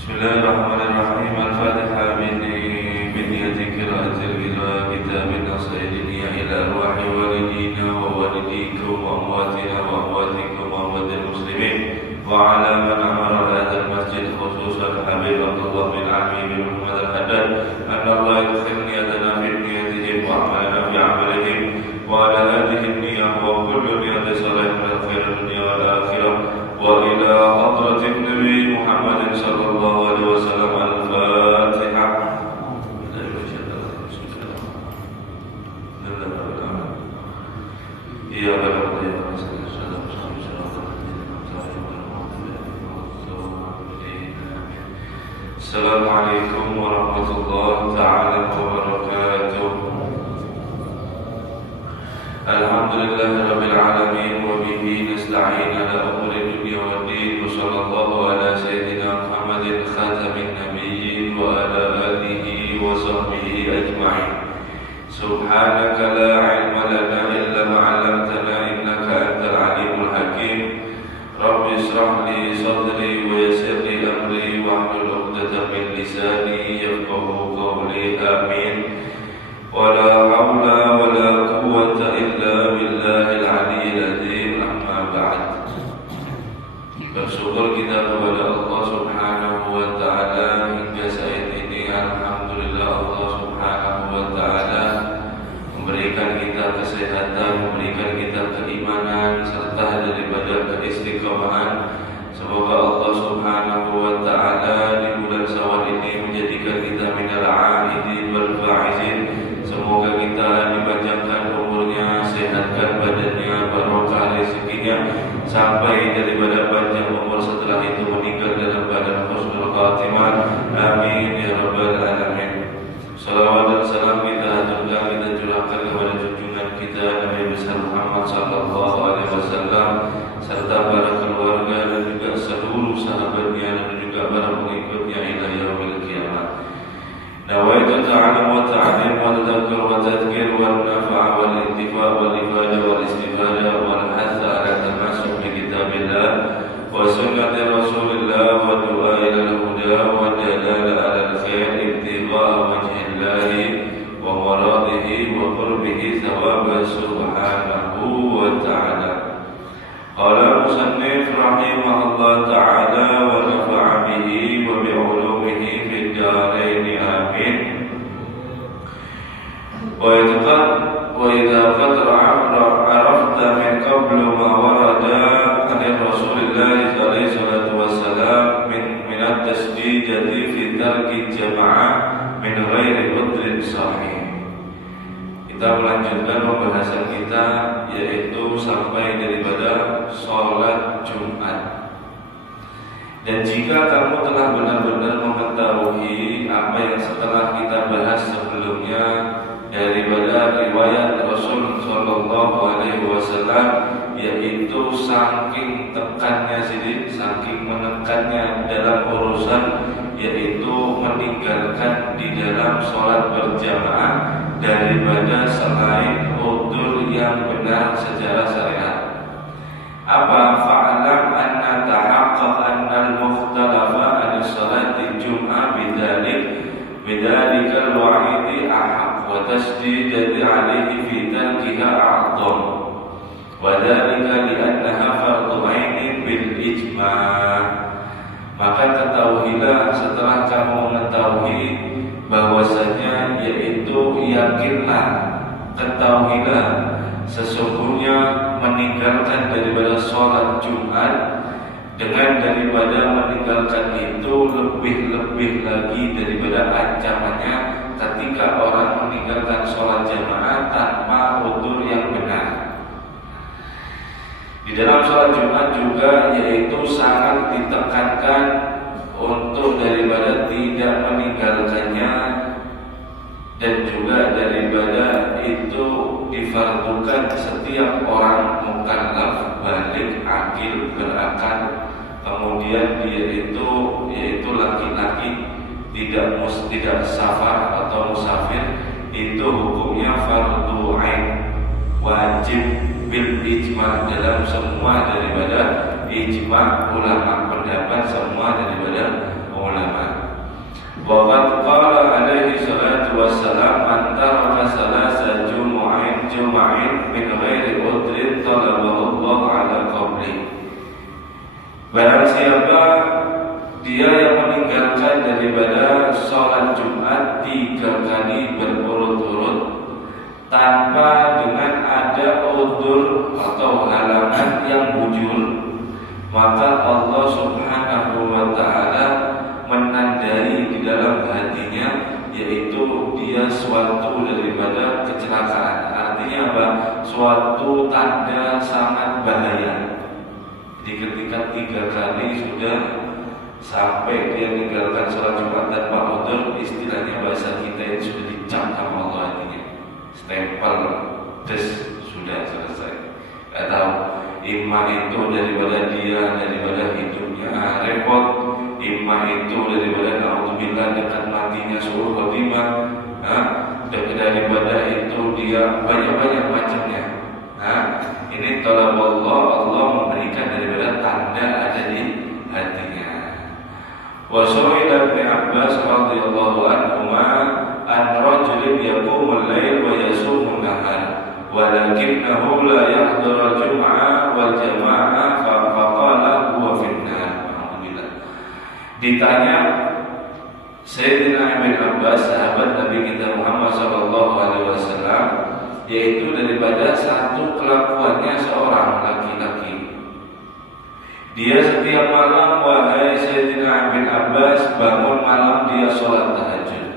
Bismillahirrahmanirrahim. Al-Fatihah biniyati qira'atil ila kitabin sayyidina ila arwahi walidina wa walidikum wa amwatina wa amwatikum wa amwatil muslimin wa ala man amara hadal masjid khususan Habib Abdullah bin Ami bin Muhammad al-Haddad anna Allah yudkhil niyatana fi niyatihim wa amalana fi amalihim wa ala hadhihi niyah wa kullu niyati salih min khairin dunya wal akhirah wa ila hadratin Nabi Muhammad sallallahu alaihi wasallam. Al-Fatihah. Iya Assalamualaikum warahmatullahi ta'ala wabarakatuh. Alhamdulillahirabbil alamin wa bihi nasta'in ala umuri dunya waddin wa sallallahu ala sayyidina Muhammadin khatamin nabiyyin wa ala alihi wa sahbihi ajma'in. Subhanaka la ilma lana illa ma 'allamtana innaka antal alimul hakim. Rabbi ishrah li sadri wa yassir li amri wahlul 'uqdatam min lisani yafqahu qawli. Amin. Wala haula wala quwwata illa billahil aliyyil azim. Amma ba'd. Bersyukur kita kepada Allah Subhanahu wa taala hingga saat ini. Alhamdulillah, Allah Subhanahu wa taala memberikan kita kesehatan, memberikan kita keimanan serta daripada keistiqomahan. Semoga Allah Subhanahu wa taala di bulan Syawal ini menjadikan kita minal 'aidin wal fa'izin. Semoga kita dipanjangkan umurnya, sehatkan badannya, barokah rezekinya, sampai daripada panjang umur setelah itu meninggal dalam badan husnul khatimah. Amin ya rabbal alamin. Salawat dan salam kita haturkan, kita curahkan kepada junjungan kita Nabi besar Muhammad sallallahu alaihi wasallam serta para keluarga dan juga seluruh sahabatnya dan juga para pengikutnya ila yaumil qiyamah. Nawaitu ta'alam wa ta'alim wa tadhakkar wa tadhkir wa nafa'a wal intifa' wal ifadah wal istifadah wal hatha ala tamasuk bi kitabillah wa sunnati rasulillah wa du'a ila al-huda wa dalala ala al-khair ibtigha'a wajhillahi wa maradihi wa qurbihi thawaba subhanahu wa ta'ala. Qala musannif rahimahullah ta'ala wa nafa'a bihi wa bi'ulumihi fid darain. Amin. Wa idza qad arafta min qablu ma warada an Rasulillah sallallahu alaihi wasallam min at-tasdidati fi tarki jama'ah min ghairi udrin sahih. Kita melanjutkan pembahasan kita, yaitu sampai daripada sholat Jumat. Dan jika kamu telah benar-benar mengetahui apa yang setelah kita bahas sebelumnya daripada riwayat Rasul sallallahu alaihi wasallam, yaitu saking tekannya saking menekannya dalam urusan, yaitu meninggalkan di dalam sholat berjamaah daripada selain udzur yang benar secara syariat. Apa fa'alam anna tahaqqaq anna al-mukhtalafa an salati jum'ah bidzalika al-wa'idi ahaq wa tasdidati 'alaihi fi tarkiha a'dham wa dzalika li'annaha fardhu 'ainin bil ijma'. Maka ketahuilah, setelah kamu mengetahui bahwasanya, yaitu yakinlah, ketahuilah sesungguhnya meninggalkan daripada sholat Jumat dengan daripada meninggalkan itu lebih lagi daripada ancamannya ketika orang meninggalkan sholat jamaah tanpa udzur yang benar. Di dalam sholat Jumat juga yaitu sangat ditekankan untuk daripada tidak meninggalkannya, dan juga daripada itu difardukan setiap orang mukallaf balik akil berakal, kemudian dia itu yaitu laki-laki tidak safar atau musafir, itu hukumnya fardhu ain, wajib bil ijma' dalam semua daripada ijma' ulama, pendapat semua daripada ulama. Wa qad qala alaihi salatu wassalam man taraka salasa jumu'in min ghairi udrin talabahu Allah ala qabli. Barang siapa dia yang meninggalkan daripada sholat Jumat 3 kali berturut-turut tanpa dengan ada udzur atau halangan yang bujur, maka Allah Subhanahu wa ta'ala menandai di dalam hatinya, yaitu dia suatu daripada kecelakaan. Artinya apa? Suatu tanda sangat bahaya. Jadi ketika 3 kali sudah sampai dia meninggalkan sholat Jumat tanpa udzur, istilahnya bahasa kita ini sudah dicap sama Allah hatinya, stempel, des, sudah selesai. Atau iman itu daripada dia, daripada hidupnya repot, iman itu daripada naudzubillah dekat matinya suruh khotimah, daripada itu dia banyak-banyak macamnya. Ini tolak Allah memberikan daripada tanda ada di hatinya. Wa su'ila Ibnu Abbas radhiyallahu anhuma an rajulin yaqumul lail wa yasumun nahar walakinahu la yahduru al-jum'ah wal jama'ah faqala huwa finnar. Alhamdulillah. Ditanya Sayyidina Ibnu Abbas, sahabat Nabi kita Muhammad sallallahu alaihi wasallam, yaitu daripada satu kelakuannya seorang laki-laki. Dia setiap malam, wahai Sayyidina Ibnu Abbas, bangun malam dia sholat tahajud.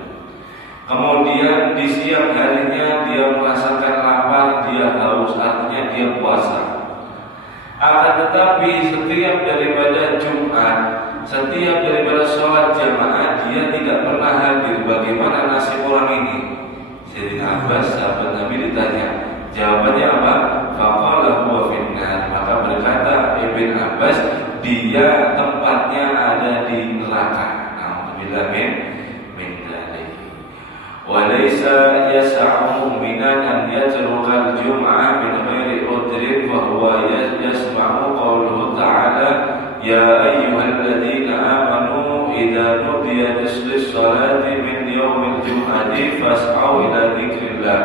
Kemudian di siang harinya dia merasakan lapar, dia haus, artinya dia puasa. Akan tetapi setiap daripada Jumat, setiap daripada sholat jamaah, dia tidak pernah hadir. Bagaimana nasib orang ini? Sayyidina Abbas, sahabat Nabi, ditanya. Jawabannya apa? Faqala huwa finnar. Maka berkata Ibn Abbas, dia tempatnya ada di neraka. Alhamdulillah min dzalik. Wa laysa yas'u mu'minan an yatruka al-jum'ah min ghairi udrin fa huwa yasma'u qawluhu ta'ala ya ayyuhalladzina amanu idza nudiya lis-salati min yaumil jum'ati fas'au ila dzikrillah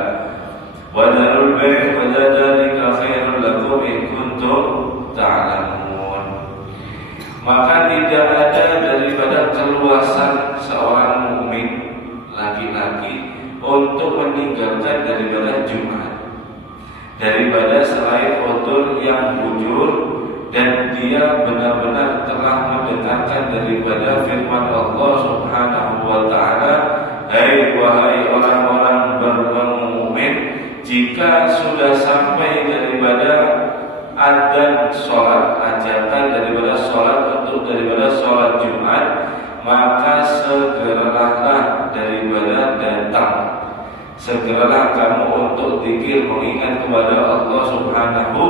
wa dharul bai' wa dzalika khairul lakum in kuntum ta'lamun. Maka tidak ada daripada keluasan seorang mukmin laki-laki untuk meninggalkan daripada Jumat, daripada selain udzur yang bujur, dan dia benar-benar telah mendengarkan daripada firman Allah Subhanahu wa ta'ala, hai wahai orang-orang bermukmin, jika sudah sampai daripada adzan sholat, ajakan daripada sholat untuk daripada sholat Jumat, maka segeralah daripada datang, segeralah kamu untuk zikir mengingat kepada Allah Subhanahu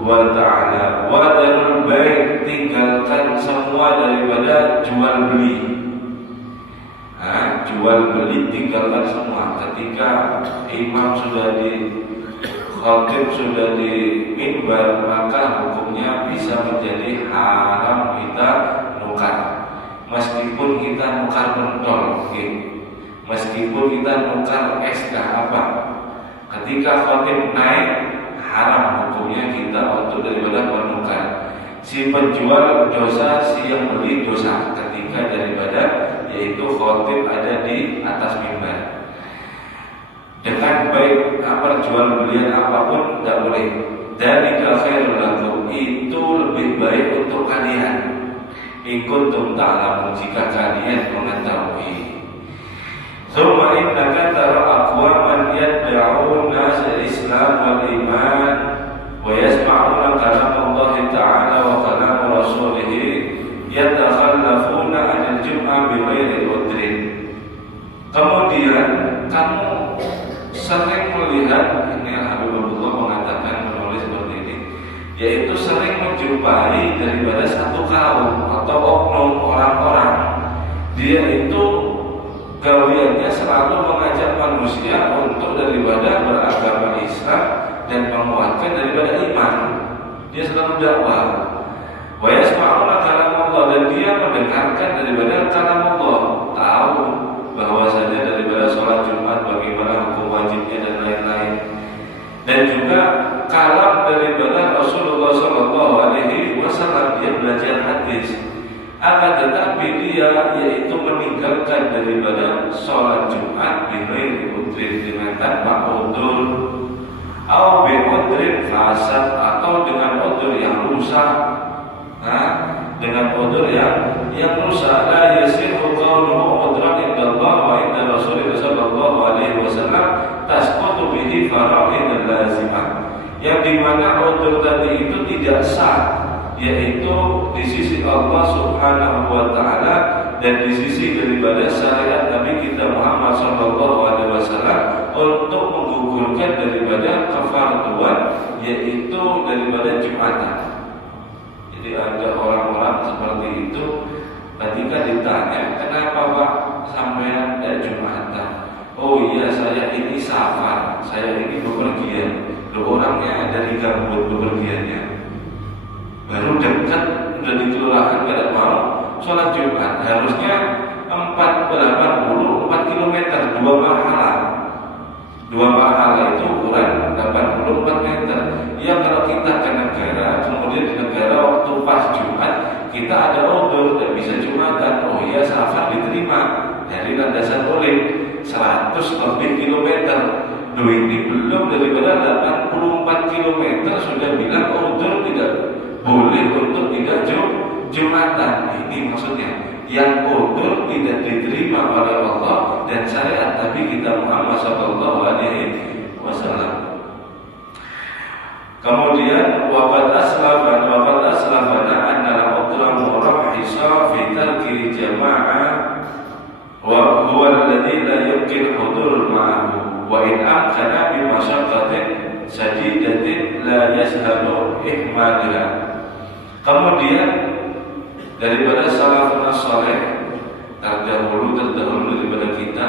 wa ta'ala. Wa darul bai', tinggalkan semua daripada jual beli. Jual beli tinggalkan semua. Ketika imam sudah di khatib, sudah di mimbar, maka hukumnya bisa menjadi haram kita nukar. Meskipun kita nukar pentol, meskipun kita nukar SK apa, ketika khatib naik, haram hukumnya kita untuk daripada menukar. Si penjual dosa, si yang beli dosa ketika daripada yaitu khatib ada di atas mimbar. Dengan baik jual belian apapun tidak boleh. Dzalika khairul lakum, itu lebih baik untuk kalian. In kuntum ta'lamun, jika kalian mengetahui. Tsumma innaka tara aqwaman yad'una al-islam wal iman wa yasma'una kalam Allah ta'ala wa kalam rasulih yatakhallafuna 'anil jum'ah bighairi udrin. Kemudian kamu sering melihat, ini Habibullah mengatakan, menulis seperti ini, yaitu sering menjumpai daripada satu kaum atau oknum orang-orang, dia itu gawiannya selalu mengajak manusia untuk daripada beragama Islam dan menguatkan daripada iman. Dia selalu dakwah. Wa yasma'una kalam Allah, dan dia mendengarkan daripada kalam Allah, tahu bahwasanya daripada sholat Jumat bagaimana hukum wajibnya dan lain-lain, dan juga kalam daripada Rasulullah SAW. Dia belajar hadis, akan tetapi dia yaitu meninggalkan daripada sholat Jumat dengan tanpa udzur, atau bi'udrin fasad, atau dengan udzur yang rusak. Dengan udzur yang rusak. La yasihu qawluhu udran indallah wa inda Rasulullah sallallahu alaihi wasallam tasqutu bihi fara'id lazimah. Yang dimana udzur tadi itu tidak sah, yaitu di sisi Allah Subhanahu wa taala dan di sisi daripada syariat Nabi kita Muhammad sallallahu alaihi wasallam untuk menggugurkan daripada kefarduan, yaitu daripada Jumatan. Jadi ada orang-orang seperti itu ketika ditanya, kenapa Pak sampean tidak Jumatan? Oh iya, saya ini safar, saya ini bepergian. Loh, orangnya dari Gambut bepergiannya, baru dekat udah di kelurahan tidak mau sholat Jumat. Harusnya 4 km, 2 marhala itu ukuran 84 meter. Ya kalau kita ke negara, kemudian di negara waktu pas Jumat kita ada udzur, tidak bisa Jumatan. Oh iya, safar diterima dari landasan oleh 100 lebih kilometer. Loh, ini belum daripada 84 km sudah bilang udzur tidak boleh untuk tidak Jumatan. Ini maksudnya yang udzur tidak diterima oleh Allah dan syariat Nabi kita Muhammad sallallahu alaihi wasallam. Kemudian waqad aslafana anna al-udra murahhisa fi tarki jama'ah wa huwa alladhi la yumkin hudur ma'ahu wa in amkana bi masyaqqatin sadidatin la yashalu ihmaliha. Kemudian daripada salafun saleh terdahulu daripada kita,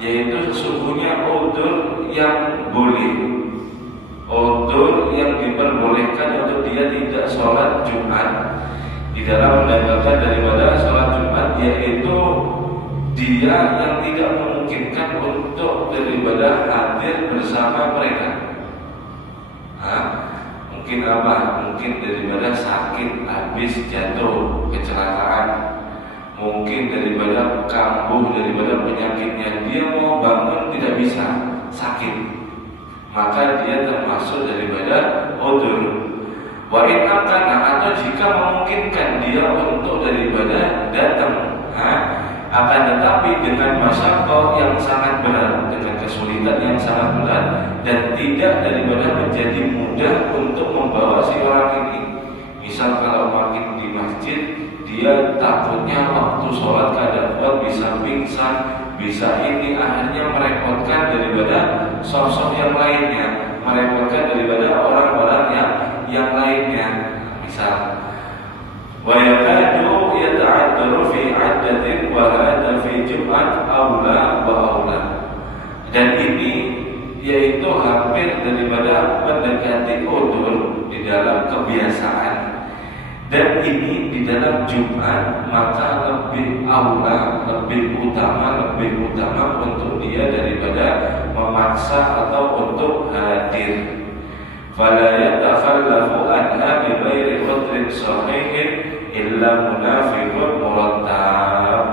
yaitu sesungguhnya udzur yang boleh, udzur yang diperbolehkan untuk dia tidak sholat Jumat di dalam mendapatkan daripada sholat Jumat, yaitu dia yang tidak memungkinkan untuk daripada hadir bersama mereka. Mungkin apa? Mungkin daripada sakit, habis jatuh, kecelakaan, mungkin daripada kambuh, daripada penyakitnya, dia mau bangun tidak bisa, sakit, maka dia termasuk daripada udzur. Wa in amkana, atau jika memungkinkan dia untuk daripada datang, akan tetapi dengan masyarakat yang sangat berat, dengan kesulitan yang sangat berat, dan tidak daripada menjadi mudah untuk membawa si orang ini. Misal kalau makin di masjid, dia takutnya waktu sholat kadang bisa pingsan, bisa ini, akhirnya merepotkan daripada sosok yang lainnya, merepotkan daripada orang-orang yang lainnya. Misal wa yakadu yata'addaru fi 'addatin wa hadha fi Jum'at aula wa aula. Dan ini yaitu hampir daripada mendekati udzur di dalam kebiasaan, dan ini di dalam Jumat maka lebih aula, lebih utama untuk dia daripada memaksa atau untuk hadir. Fala yatakhallafu anha bi ghairi udhrin sahihin illa munafiqun murattab.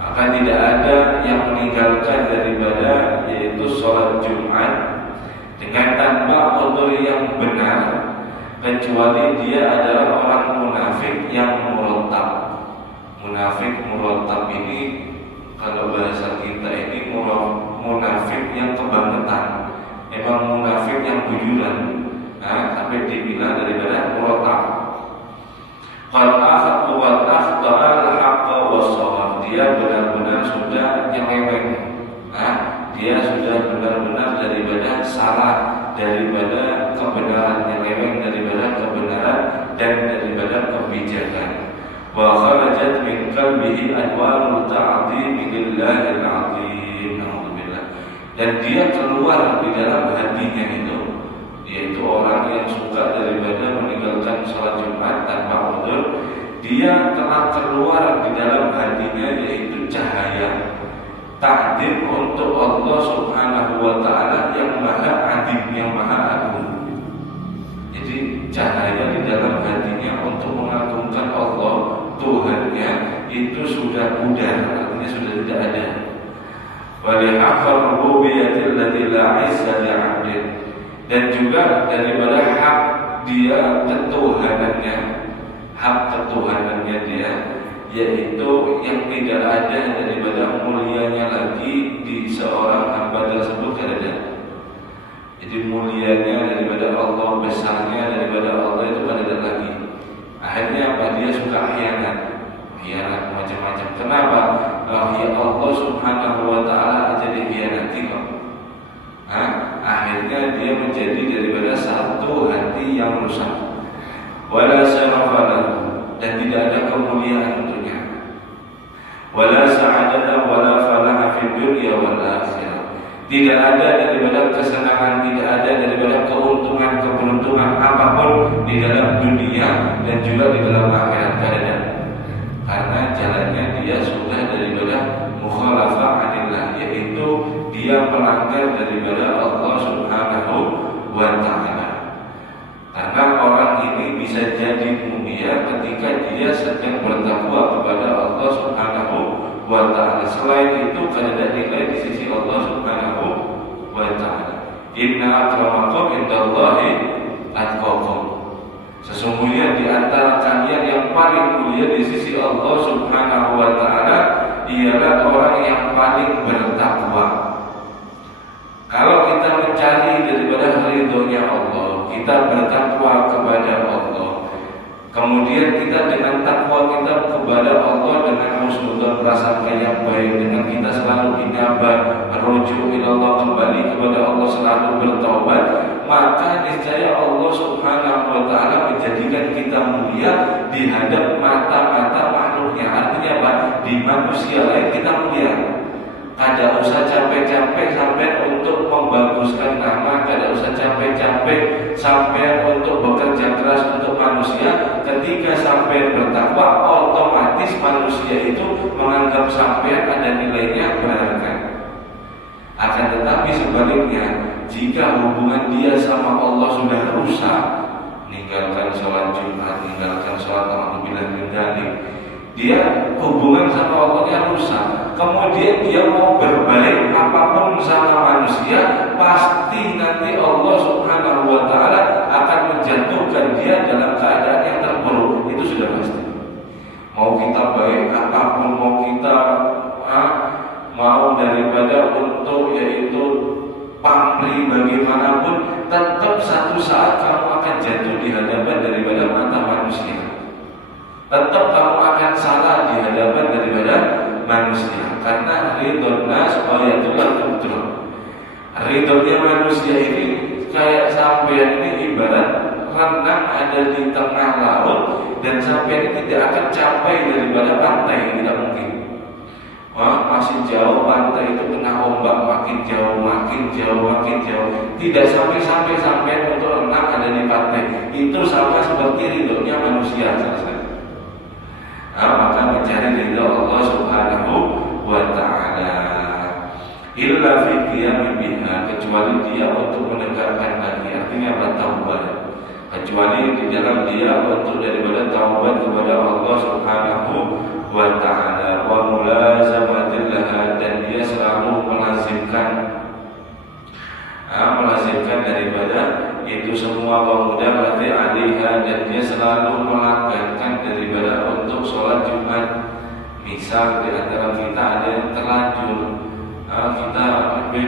Maka tidak ada yang meninggalkan daripada yaitu sholat Jumat dengan tanpa udzur yang benar, kecuali dia adalah orang munafik yang murattab. Munafik murattab ini kalau bahasa kita ini munafik yang kebangetan, emang munafik yang buyuran, sampai dibilang daripada murattab. Qad akhta'a al-haqqa was-shawab, dia benar-benar sudah nyeleweng, dia sudah benar-benar daripada salah, daripada kebenaran, nyeleweng daripada kebenaran dan daripada kebijakan. Wa kharajat min qalbihi anwarul ta'zim lillahil 'azim. Alhamdulillah. Dan dia keluar di dalam hatinya itu, yaitu orang yang suka daripada meninggalkan sholat Jumat tanpa udzur, dia telah keluar di dalam hatinya yaitu cahaya takdim untuk Allah Subhanahu wa Ta'ala yang maha adil, yang maha agung. Jadi cahaya di dalam hatinya untuk mengagungkan Allah Tuhannya itu sudah pudar, artinya sudah tidak ada. Walihaqar rububiyatil ladzi la izza li'abdin, dan juga daripada hak dia ketuhanannya, hak ketuhanannya dia, yaitu yang tidak ada daripada mulianya lagi di seorang hamba tersebut ada. Jadi mulianya daripada Allah, besarnya daripada Allah itu ada lagi. Akhirnya apa? Dia suka khianat macam-macam. Kenapa? Ya Allah Subhanahu wa Ta'ala aja dikhianati kok. Akhirnya dia menjadi daripada satu hati yang rusak. Wala syarafa lahu, dan tidak ada kemuliaan untuknya. Wala sa'adata wala falaha fid dunya wal akhirah. Tidak ada daripada kesenangan, tidak ada daripada keberuntungan apapun di dalam dunia dan juga di dalam akhirat ada. Karena jalannya dia sudah daripada mukhalafah anillah, yaitu dia melanggar daripada Allah Subhanahu wa Ta'ala. Karena orang ini bisa jadi mulia ketika dia sedang bertakwa kepada Allah Subhanahu wa Ta'ala. Selain itu ada nilai di sisi Allah Subhanahu wa Ta'ala. Inna akramakum indallahi atqakum. Sesungguhnya di antara kalian yang paling mulia di sisi Allah Subhanahu wa Ta'ala ialah orang yang paling bertakwa. Kalau kita mencari daripada ridhonya Allah, kita bertakwa kepada Allah, kemudian kita dengan takwa kita kepada Allah dengan husnudzon, prasangka yang baik, dengan kita selalu inabah, rujuk ilallah, kembali kepada Allah, selalu bertaubat, maka niscaya Allah Subhanahu wa Ta'ala menjadikan kita mulia di hadap mata-mata makhluknya. Artinya apa? Di manusia lain kita mulia. Kada usah capek-capek sampai untuk membaguskan nama, kada usah capek-capek sampai untuk bekerja keras untuk manusia. Ketika sampai bertakwa, otomatis manusia itu menganggap sampai ada nilainya berharga. Akan tetapi sebaliknya, jika hubungan dia sama Allah sudah rusak, meninggalkan sholat Jumat, meninggalkan sholat alhamdulillah min dzalik, dia hubungan sama Allahnya rusak. Kemudian dia mau berbaik apapun sama manusia, pasti nanti Allah Subhanahu wa Ta'ala akan menjatuhkan dia dalam keadaan yang terburuk. Itu sudah pasti. Mau kita baik apapun, mau kita mau daripada untuk yaitu pamrih bagaimanapun, tetap satu saat kamu akan jatuh di hadapan daripada mata manusia. Tetap kamu akan salah di hadapan daripada manusia. Karena ridho nas ayatullah tubtur. Ridhonya manusia ini kayak sampean ini ibarat renang ada di tengah laut, dan sampean ini tidak akan capai daripada pantai, tidak mungkin. Masih jauh pantai itu kena ombak, makin jauh, makin jauh, makin jauh. Tidak sampai untuk renang ada di pantai. Itu sama seperti ridhonya manusia selesai. Maka mencari ridho Allah Subhanahu wa Ta'ala. Illa fi qiyam biha, kecuali dia untuk menegakkan lagi. Artinya apa? Taubat. Kecuali di dalam dia untuk daripada taubat kepada Allah Subhanahu wa Ta'ala, wa mulazamatillah, dan dia selalu melazimkan daripada itu semua pemuda berarti alihah, dan dia selalu melanggarkan daripada untuk sholat Jumat. Misal di antara kita ada yang terlanjur, kita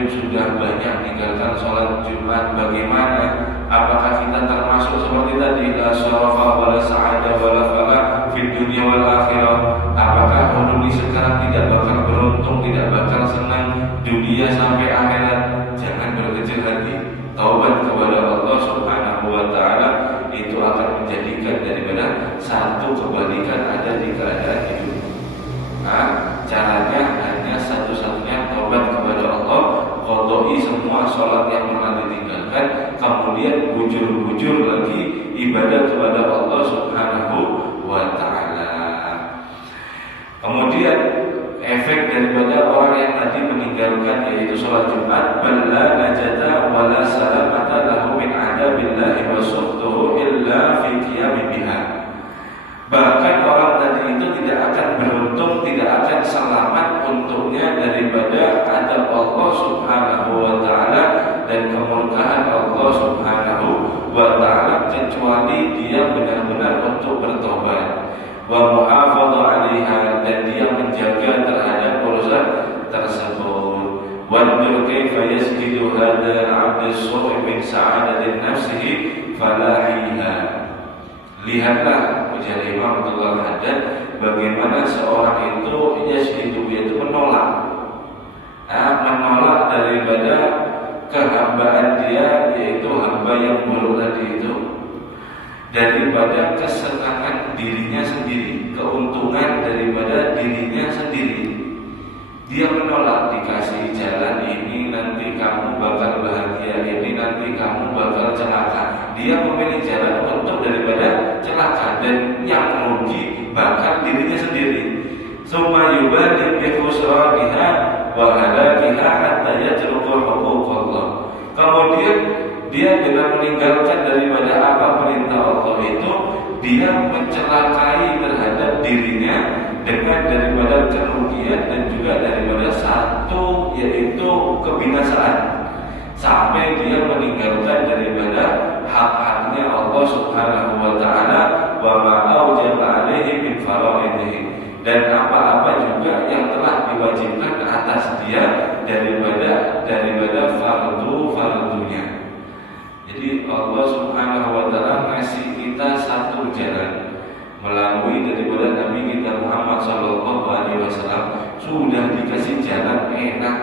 sudah banyak meninggalkan sholat Jumat, bagaimana? Apakah kita termasuk seperti tadi la syarafa wala sa'ada wala falah fid dunya wal akhirah? Apakah orang ini sekarang tidak bakal beruntung, tidak bakal senang dunia sampai akhirat? Jangan berkecil hati. Taubat kepada Allah Subhanahu wa Ta'ala itu akan menjadikan daripada satu kebalikan ada di keadaan hidup. Caranya hanya satu-satunya taubat kepada Allah, qadai semua sholat yang pernah ditinggalkan, kemudian bujur-bujur lagi ibadah kepada Allah Subhanahu wa Ta'ala. Kemudian efek daripada orang yang tadi meninggalkan yaitu sholat Jumat, bala najata wala salamata lahu min adabillahi wa suhtuhu illa fi qiyami biha. Bahkan orang tadi itu tidak akan beruntung, tidak akan selamat untuknya daripada adab Allah Subhanahu wa taala dan kemurkaan Allah Subhanahu wa taala, kecuali dia benar-benar untuk bertobat wa muhafadha 'alaiha, dan dia menjaga terhadap urusan tersebut. Wandur kaifa yasqidu hadha 'abdu as-su'i min sa'adatin nafsihi falahiha. Lihatlah ujar Imam Abdullah Haddad bagaimana seorang itu yasqidu, yaitu menolak daripada kehambaan dia, yaitu hamba yang buruk tadi itu, daripada kesenangan dirinya sendiri, keuntungan daripada dirinya sendiri. Dia menolak, dikasih jalan ini nanti kamu bakal bahagia, ini nanti kamu bakal celaka. Dia memilih jalan untuk daripada celaka, dan yang rugi bakal dirinya sendiri. Summa yubali bi khusraniha wa halakiha hatta yatruku huquqallah. Kemudian dia dengan meninggalkan daripada apa perintah Allah itu, dia mencelakai terhadap dirinya dengan daripada kerugian dan juga daripada satu, yaitu kebinasaan, sampai dia meninggalkan daripada hak-haknya Allah Subhanahu wa taala wa ma aujaba alaihi min faraidihi, dan apa-apa juga yang telah diwajibkan atas dia daripada fardu-fardunya. Jadi Allah Subhanahu wa taala ngasih kita satu jalan melalui daripada Nabi kita Muhammad sallallahu alaihi wasallam, sudah dikasih jalan enak.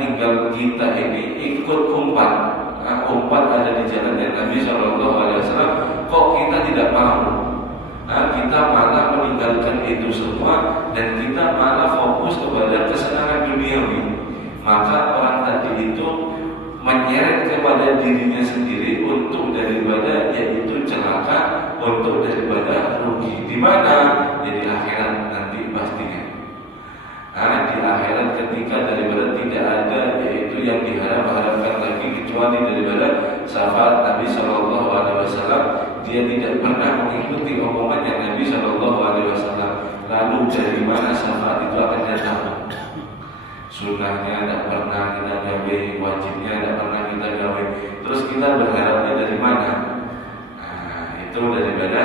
Tinggal kita ini ikut umpat ada di jalan Nabi sallallahu alaihi wasallam. Kok kita tidak mau? Kita malah meninggalkan itu semua dan kita malah fokus kepada kesenangan duniawi. Maka orang tadi itu menyeret kepada dirinya sendiri untuk daripada yaitu celaka, untuk daripada rugi. Di mana? Ya di akhirat nanti pastinya. Di akhirat ketika daripada tidak ada yaitu yang diharap-harapkan lagi kecuali daripada syafaat Nabi Shallallahu Alaihi Wasallam. Dia tidak pernah mengikuti omongannya Nabi Shallallahu Alaihi Wasallam. Lalu dari mana syafaat itu akan datang? Sunnahnya tidak pernah kita gawe, wajibnya tidak pernah kita gawe. Terus kita berharapnya dari mana? Itu daripada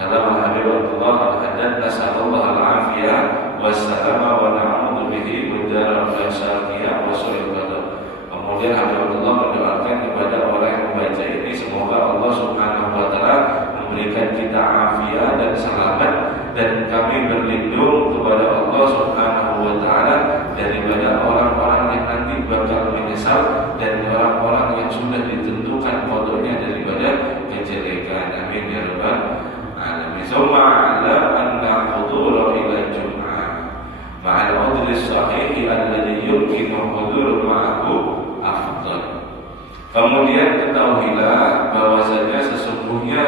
kalau Habib Abdullah Al-Haddad nasallallahu al-afiyah wassalama wa na'udzu bihi min daril syarqiyah wa su'il qadar. Kemudian Habib Abdullah mendoakan kepada orang yang membaca ini, semoga Allah Subhanahu wa taala memberikan kita afiat dan selamat, dan kami berlindung kepada Allah Subhanahu wa taala daripada orang-orang yang nanti bakal menyesal dan orang-orang yang sudah ditentukan qadanya daripada kejelekan. Amin ya rabbal alamin. Summa 'alam anna hudura ila jum'ah ma'al udri sahih alladhi yumkinu hudur ma'ahu afdal. Kemudian ketahuilah bahwasanya sesungguhnya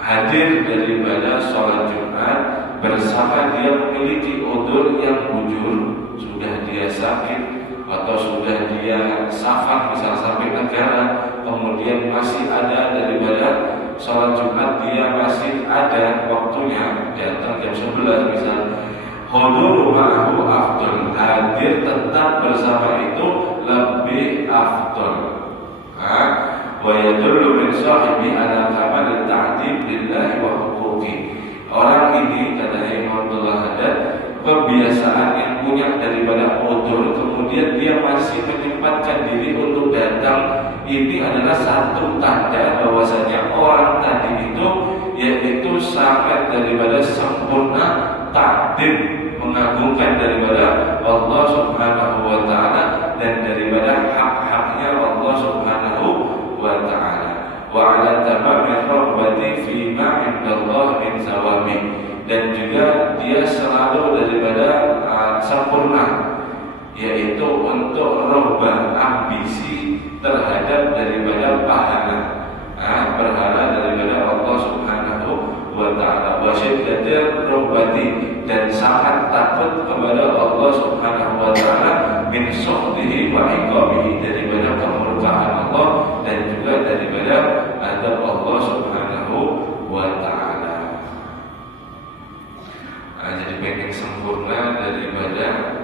hadir daripada sholat Jumat bersama dia memiliki udzur yang bujur, sudah dia sakit atau sudah dia safar misal sampai negara, kemudian masih ada daripada sholat Jumat, dia masih ada waktunya, datang jam 11 misal, hudur ma'ahu afdal, hadir tetap bersama itu lebih afdal. Wa yadullu min sahibi ala kamal ta'dib lillahi wa huquqi. Orang ini kata Imam Abdullah Haddad, kebiasaan yang punya daripada udzur kemudian dia masih menyempatkan diri untuk datang, ini adalah satu tanda bahwasanya orang tadi itu yaitu sangat daripada sempurna ta'dib, mengagungkan daripada Allah Subhanahu wa taala dan daripada hak-haknya Allah Subhanahu wa ta'ala, wa 'ala tamamir raghbati fi ma 'indallah min sawabi, dan juga dia selalu daripada sempurna, yaitu untuk raghbah, ambisi terhadap daripada pahala, berhala daripada Allah Subhanahu wa ta'ala wa syiddatir rahbati, dan sangat takut kepada Allah Subhanahu wa ta'ala min sukhtihi wa iqabihi, daripada kemurkaan Allah dan juga daripada adab Allah Subhanahu wa ta'ala. Jadi pengen sempurna daripada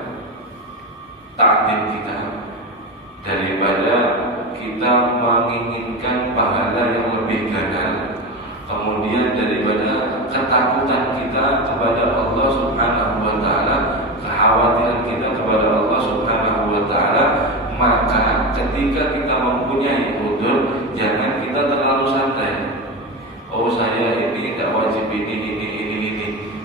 ta'dil kita, daripada kita menginginkan pahala yang lebih ganda, kemudian daripada ketakutan kita kepada Allah Subhanahu wa ta'ala, kekhawatiran kita kepada Allah Subhanahu wa ta'ala, maka ketika kita mempunyai udzur, jangan kita terlalu santai. Oh, saya ini tidak wajib ini,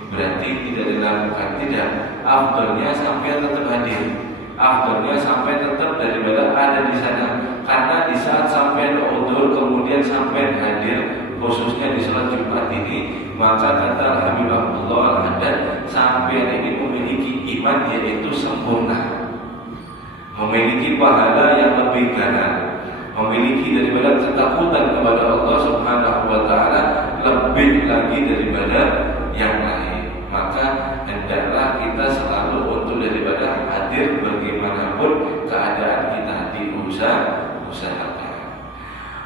berarti tidak dilakukan. Tidak, afdalnya sampai tetap hadir, afdalnya sampai tetap daripada ada di sana. Karena di saat sampai udzur kemudian sampai hadir, khususnya di salat Jumat ini, maka kata Habib Abdullah Al-Haddad, sampai ini memiliki iman yaitu sempurna, memiliki pahala yang lebih ganda, memiliki daripada ketakutan kepada Allah Subhanahu wa ta'ala lebih lagi daripada yang lain. Maka hendaklah kita selalu untuk daripada hadir bagaimanapun keadaan kita diusahakan.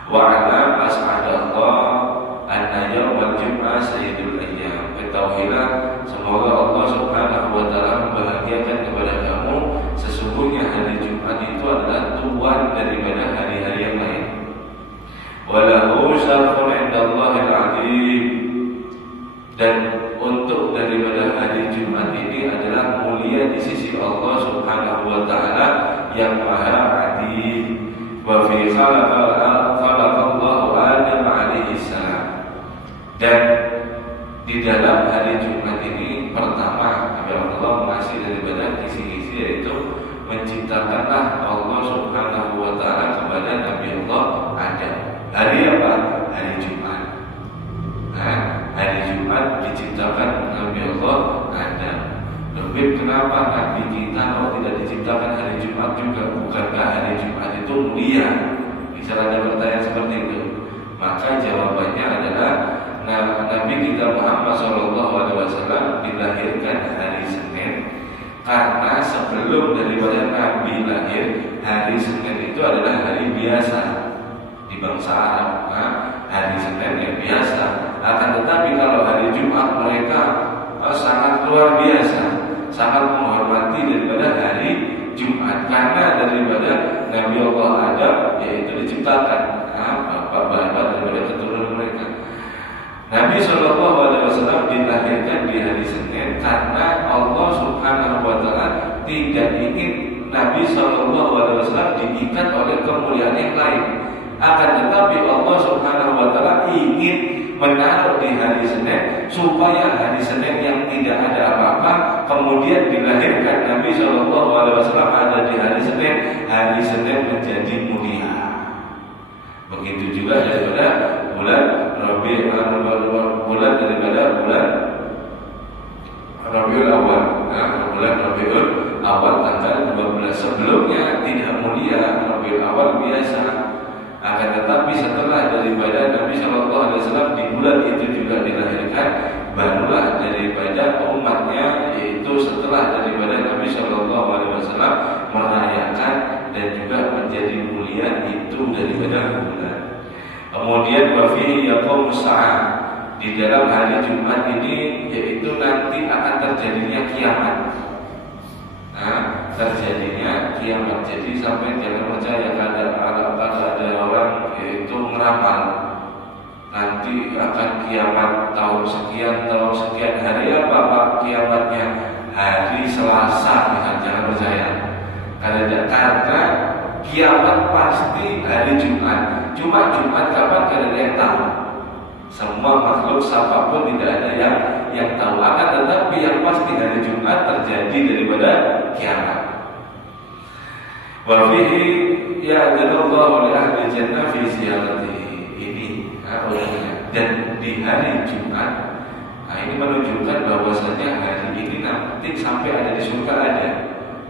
Wa'alam as'adallah anna yawmal jum'ah sayyidul ayyam. Ketahuilah, semoga Allah Subhanahu wa ta'ala membahagiakan kepada kamu, sesungguhnya hari Jumat itu adalah tuan daripada hari-hari yang lain. Walahu syarfun indallahil azim, dan untuk daripada hari Jumat ini adalah mulia di sisi Allah Subhanahu wa ta'ala yang maha adil. Wa fi khalaqallahu Adam alaihi salam, dan di dalam hari Jumat ini pertama Allah mengasih daripada kisi-kisi, yaitu menciptakanlah Allah Subhanahu wa ta'ala kepada Nabi Allah Adam. Hari apa? Hari Jumat. Hari Jumat diciptakan Nabi Allah Adam. Lebih kenapa Nabi kita kalau tidak diciptakan hari Jumat juga? Bukankah hari Jumat itu mulia? Bisa ada pertanyaan seperti itu. Maka jawabannya adalah Nabi kita Muhammad SAW dilahirkan hari Senin, karena sebelum daripada Nabi lahir, hari Senin itu adalah hari biasa di bangsa Arab. Hari Senin yang biasa. Akan tetapi kalau hari Jumat mereka sangat luar biasa, sangat menghormati daripada hari Jumat, karena daripada Nabi Allah Adam yaitu diciptakan bapak-bapak daripada keturunan mereka. Nabi SAW dilahirkan di hari Senin karena Allah Subhanahu wa ta'ala tidak ingin Nabi SAW diikat oleh kemuliaan yang lain. Akan tetapi Allah Subhanahu wa ta'ala ingin menaruh di hari Senin supaya hari Senin yang tidak ada apa-apa kemudian dilahirkan Nabi SAW ada di hari Senin menjadi mulia. Begitu juga daripada bulan Rabiul Awal. Bulan Rabiul Awal tanggal 12 sebelumnya tidak mulia, Rabiul Awal biasa. Akan tetapi setelah daripada Nabi SAW di bulan itu juga dilahirkan, barulah daripada umatnya, yaitu setelah daripada Nabi SAW merayakan dan juga menjadi mulia itu daripada bulan. Kemudian wafihi yaqumus sa'ah, di dalam hari Jumat ini yaitu nanti akan terjadinya kiamat. Terjadinya kiamat. Jadi sampai jangan percaya ada orang yaitu meramal nanti akan kiamat tahun sekian hari apa Pak kiamatnya? Hari Selasa, jangan percaya. Karena kiamat pasti hari Jumat. Cuma Jumat kapan tidak ada yang tahu. Semua makhluk siapapun tidak ada yang tahu. Akan tetapi yang pasti hari Jumat terjadi daripada kiamat. Wa fihi ya'dallahu li ahli jannah fi ziyaratihi. Ini dan di hari Jumat, ini menunjukkan bahwasanya hari ini nanti sampai ada di surga ada.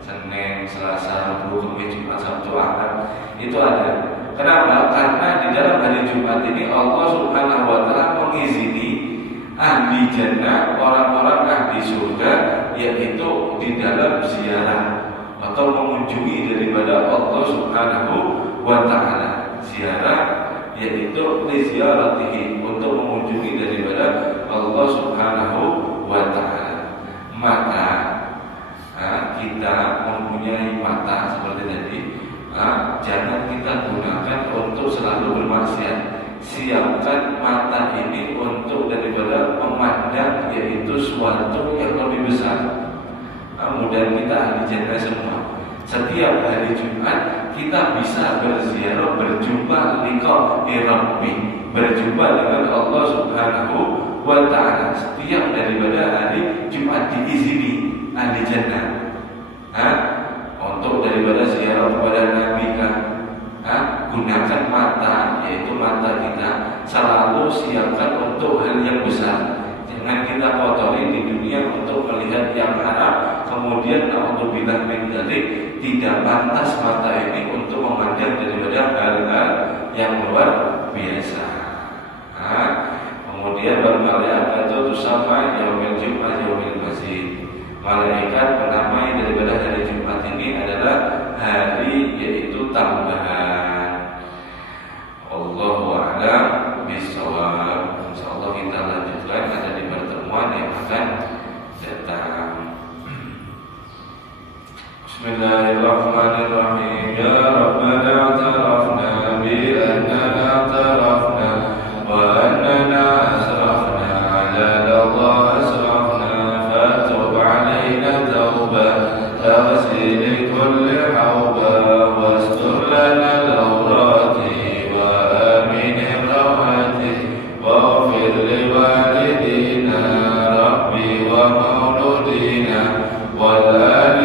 Senin, Selasa, Rabu, Kamis, Jumat, Sabtu, Ahad itu ada. Kenapa? Karena di dalam hari Jumat ini Allah Subhanahu wa ta'ala mengizini ahli jannah, orang-orang ahli surga, yaitu di dalam ziarah atau mengunjungi daripada Allah Subhanahu wa Ta'ala. Ziarah yaitu liziaratihi, untuk mengunjungi daripada Allah Subhanahu wa Ta'ala. Maka kita mempunyai mata seperti tadi, jangan kita gunakan untuk selalu bermaksiat. Siapkan mata ini untuk daripada memandang yaitu suatu yang lebih besar. Mudah kita ahli jannah semua. Setiap hari Jumat kita bisa berziarah, berjumpa liqa'i Rabbi, berjumpa dengan Allah Subhanahu wa Ta'ala. Setiap daripada hari Jumat diizini ahli jannah untuk daripada ziarah kepada Nabi kan. Gunakan mata, yaitu mata kita selalu siapkan untuk hal yang besar. Jangan kita kotori di dunia untuk melihat yang haram. Kemudian naudzubillah min dzalik, tidak pantas mata ini untuk memandang daripada hal-hal yang luar biasa. Kemudian bermalaikat itu sama yaumil Jumat, yaumil masjid. Malaikat menamai daripada hari Jumat ini adalah hari yaitu tambahan. Allahu a'lam bishawab. Insyaallah kita lanjutkan ada di pertemuan yang akan datang. Bismillahirrahmanirrahim. Ya Rabbana tarafna bi annana tarafna wa annana asrafna ala Allah asrafna fatub alaina tawbah taghsil kulli hawba wastur lana al-awrati واغفر لوالدينا ربي ومولودينا والآل